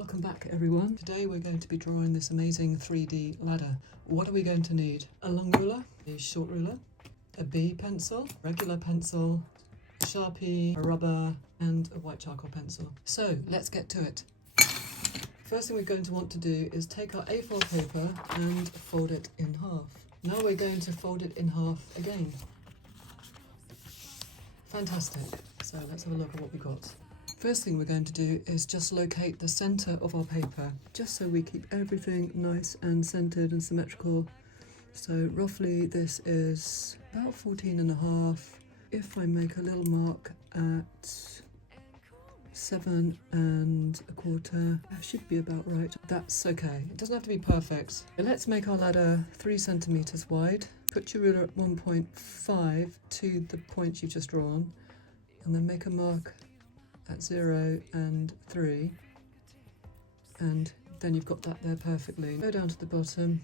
Welcome back everyone. Today we're going to be drawing this amazing 3D ladder. What are we going to need? A long ruler, a short ruler, a B pencil, regular pencil, a Sharpie, a rubber and a white charcoal pencil. So let's get to it. First thing we're going to want to do is take our A4 paper and fold it in half. Now we're going to fold it in half again. Fantastic. So let's have a look at what we got. First thing we're going to do is just locate the center of our paper, just so we keep everything nice and centered and symmetrical. So roughly this is about 14.5. If I make a little mark at 7.25, that should be about right. That's okay. It doesn't have to be perfect. But let's make our ladder 3 centimeters wide. Put your ruler at 1.5 to the point you've just drawn, and then make a mark at 0 and 3, and then you've got that there perfectly. Go down to the bottom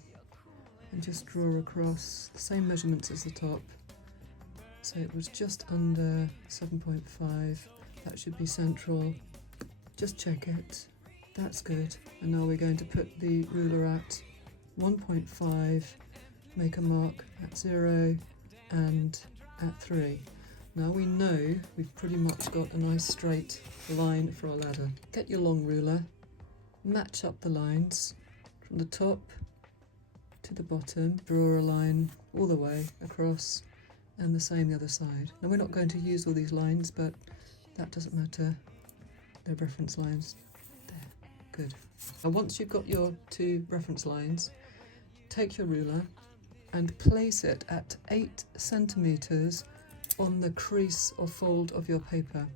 and just draw across the same measurements as the top. So it was just under 7.5. That should be central. Just check it. That's good. And now we're going to put the ruler at 1.5, make a mark at 0 and at 3. Now we know we've pretty much got a nice straight line for our ladder. Get your long ruler, match up the lines from the top to the bottom, draw a line all the way across, and the same the other side. Now we're not going to use all these lines, but that doesn't matter. They're reference lines. There, good. Now once you've got your 2 reference lines, take your ruler and place it at 8 centimeters on the crease or fold of your paper.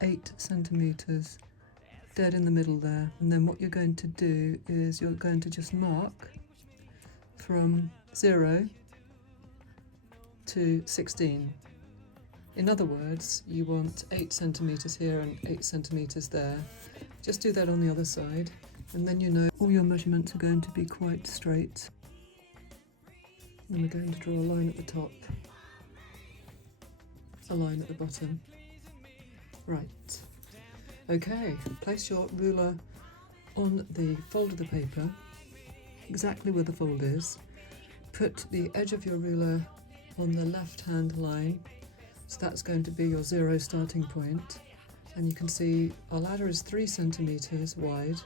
8 centimeters, dead in the middle there. And then what you're going to do is you're going to just mark from 0 to 16. In other words, you want 8 centimeters here and 8 centimeters there. Just do that on the other side, and then you know all your measurements are going to be quite straight. And we're going to draw a line at the top, a line at the bottom. Right. Okay, place your ruler on the fold of the paper, exactly where the fold is. Put the edge of your ruler on the left-hand line, so that's going to be your 0 starting point. And you can see our ladder is 3 centimeters wide,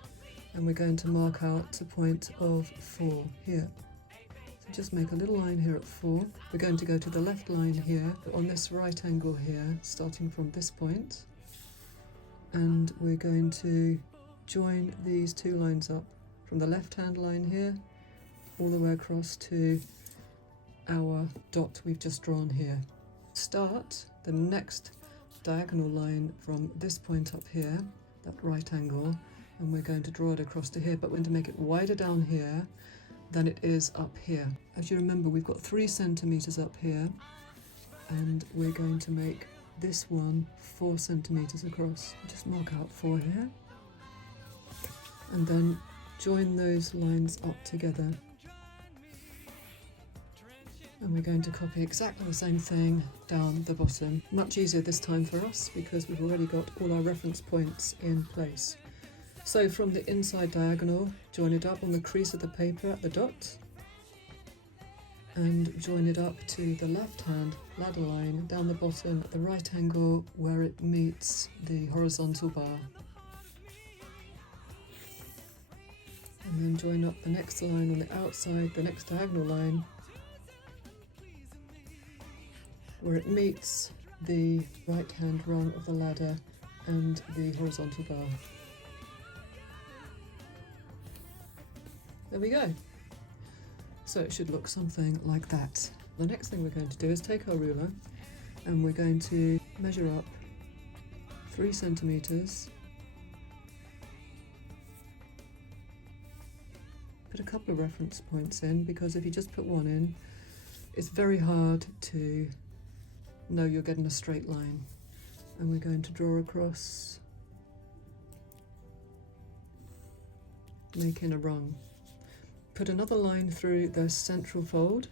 and we're going to mark out a point of 4 here. Just make a little line here at 4. We're going to go to the left line here on this right angle here, starting from this point, and we're going to join these 2 lines up from the left hand line here all the way across to our dot we've just drawn here. Start the next diagonal line from this point up here, that right angle, and we're going to draw it across to here, but we're going to make it wider down here than it is up here. As you remember, we've got 3 centimeters up here, and we're going to make this one 4 centimeters across. Just mark out 4 here, and then join those lines up together. And we're going to copy exactly the same thing down the bottom. Much easier this time for us because we've already got all our reference points in place. So from the inside diagonal, join it up on the crease of the paper at the dot, and join it up to the left-hand ladder line down the bottom at the right angle where it meets the horizontal bar. And then join up the next line on the outside, the next diagonal line, where it meets the right-hand rung of the ladder and the horizontal bar. There we go. So it should look something like that. The next thing we're going to do is take our ruler and we're going to measure up 3 centimeters. Put a couple of reference points in, because if you just put one in, it's very hard to know you're getting a straight line. And we're going to draw across, making a rung. Put another line through the central fold.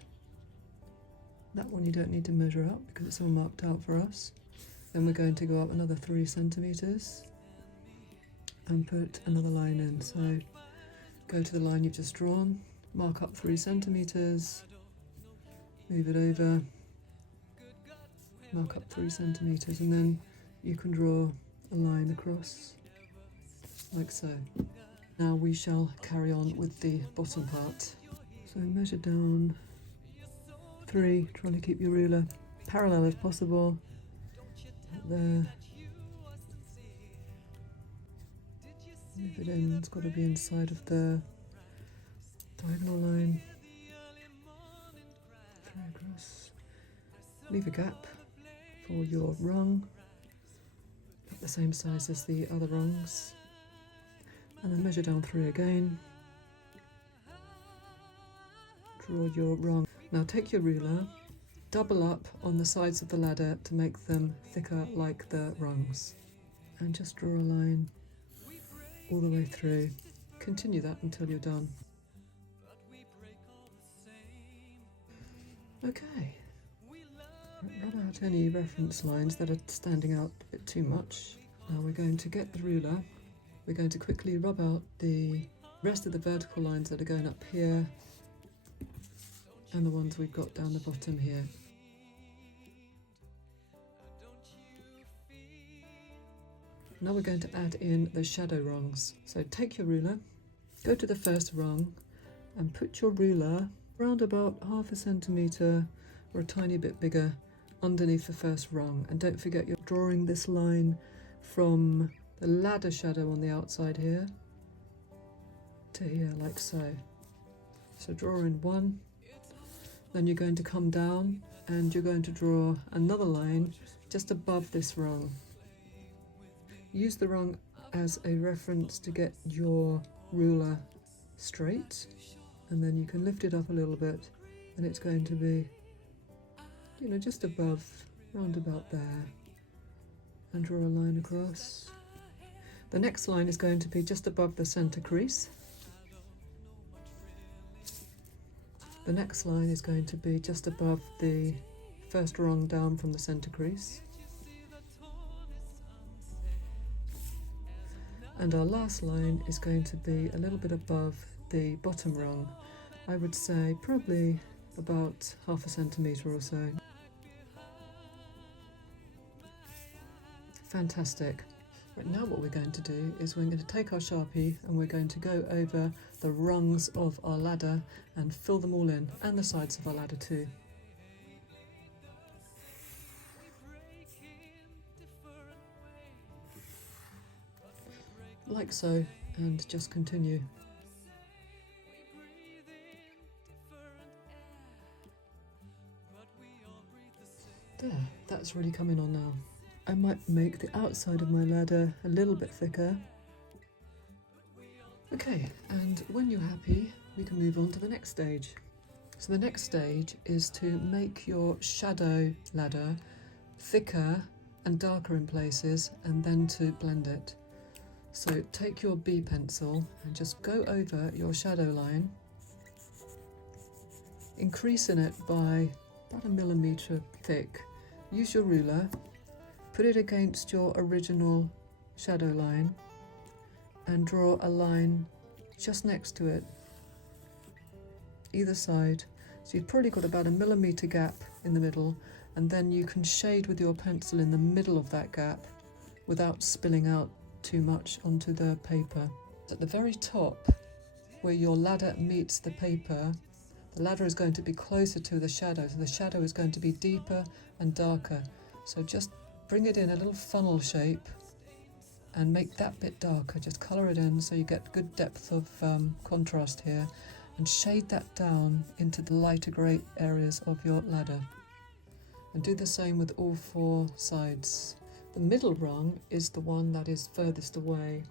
That one you don't need to measure up because it's all marked out for us. Then we're going to go up another 3 centimeters. and put another line in. So go to the line you've just drawn, mark up 3 centimeters, move it over, mark up 3 centimeters, and then you can draw a line across like so. Now we shall carry on with the bottom part. So measure down 3, trying to keep your ruler parallel as possible. Up there. Move it in, it's got to be inside of the diagonal line. 3 across. Leave a gap for your rung, about the same size as the other rungs. And then measure down 3 again. Draw your rung. Now take your ruler, double up on the sides of the ladder to make them thicker like the rungs. And just draw a line all the way through. Continue that until you're done. Okay. Rub out any reference lines that are standing out a bit too much. Now we're going to get the ruler. We're going to quickly rub out the rest of the vertical lines that are going up here and the ones we've got down the bottom here. Now we're going to add in the shadow rungs. So take your ruler, go to the first rung and put your ruler around about 1/2 centimetre or a tiny bit bigger underneath the first rung. And don't forget you're drawing this line from the ladder shadow on the outside here to here, like so. So draw in 1, then you're going to come down and you're going to draw another line just above this rung. Use the rung as a reference to get your ruler straight, and then you can lift it up a little bit and it's going to be, you know, just above, round about there, and draw a line across. The next line is going to be just above the center crease. The next line is going to be just above the first rung down from the center crease. And our last line is going to be a little bit above the bottom rung. I would say probably about 1/2 centimetre or so. Fantastic. Right, now what we're going to do is we're going to take our Sharpie and we're going to go over the rungs of our ladder and fill them all in, and the sides of our ladder too. Like so, and just continue. There, that's really coming on now. I might make the outside of my ladder a little bit thicker. Okay, and when you're happy, we can move on to the next stage. So the next stage is to make your shadow ladder thicker and darker in places, and then to blend it. So take your B pencil and just go over your shadow line, increasing it by about 1 millimetre thick. Use your ruler, put it against your original shadow line and draw a line just next to it, either side. So you've probably got about 1 millimetre gap in the middle, and then you can shade with your pencil in the middle of that gap without spilling out too much onto the paper. At the very top, where your ladder meets the paper, the ladder is going to be closer to the shadow, so the shadow is going to be deeper and darker. So just bring it in a little funnel shape and make that bit darker. Just colour it in so you get good depth of contrast here, and shade that down into the lighter grey areas of your ladder. And do the same with all 4 sides. The middle rung is the one that is furthest away,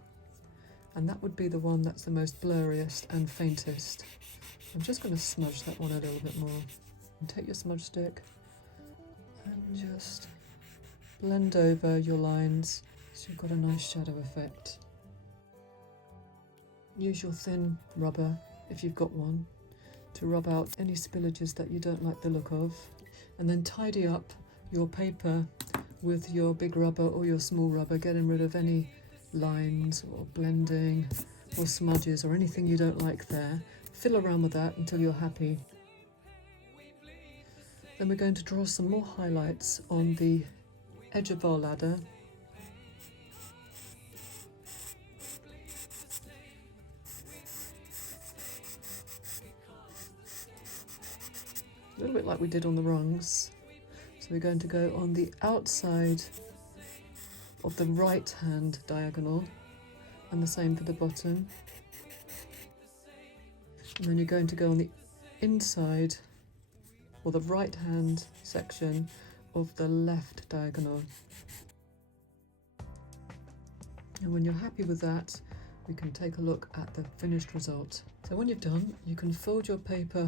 and that would be the one that's the most blurriest and faintest. I'm just going to smudge that one a little bit more. And take your smudge stick and just blend over your lines so you've got a nice shadow effect. Use your thin rubber, if you've got one, to rub out any spillages that you don't like the look of, and then tidy up your paper with your big rubber or your small rubber, getting rid of any lines or blending or smudges or anything you don't like there. Fill around with that until you're happy. Then we're going to draw some more highlights on the edge of our ladder. A little bit like we did on the rungs. So we're going to go on the outside of the right hand diagonal, and the same for the bottom. And then you're going to go on the inside, or the right hand section of the left diagonal. And when you're happy with that, we can take a look at the finished result. So when you've done, you can fold your paper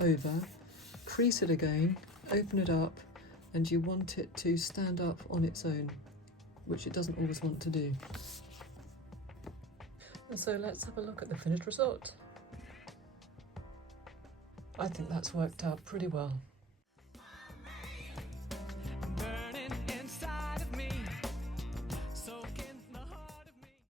over, crease it again, open it up, and you want it to stand up on its own, which it doesn't always want to do. And so let's have a look at the finished result. I think that's worked out pretty well.